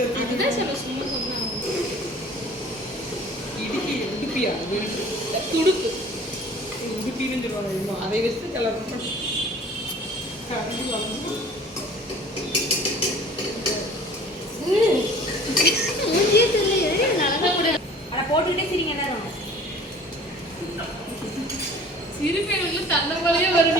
அதுதான் சொல்ல சும்மா சொன்னாங்க இடுக்கி உடுப்பியா துடுப்பு உடுப்பின்னு சொல்லுவாங்க இன்னும் அதை வச்சு கலர் கரண்டி வாங்கணும் நடந்தா கூட போட்டுக்கிட்டே சிரிங்க நேரம் சிரிப்பேன் தந்த போலயே வரும்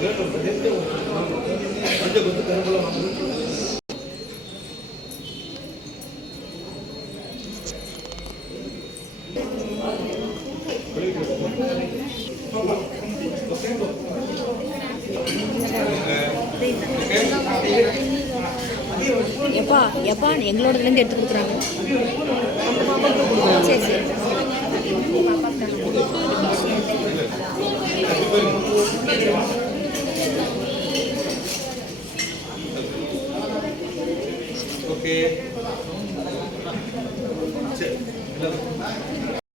அப்போ எப்பா எப்பா எங்களோடதுலேருந்து எடுத்து கொடுக்குறாங்க. சரி சரி. ஓகே சரி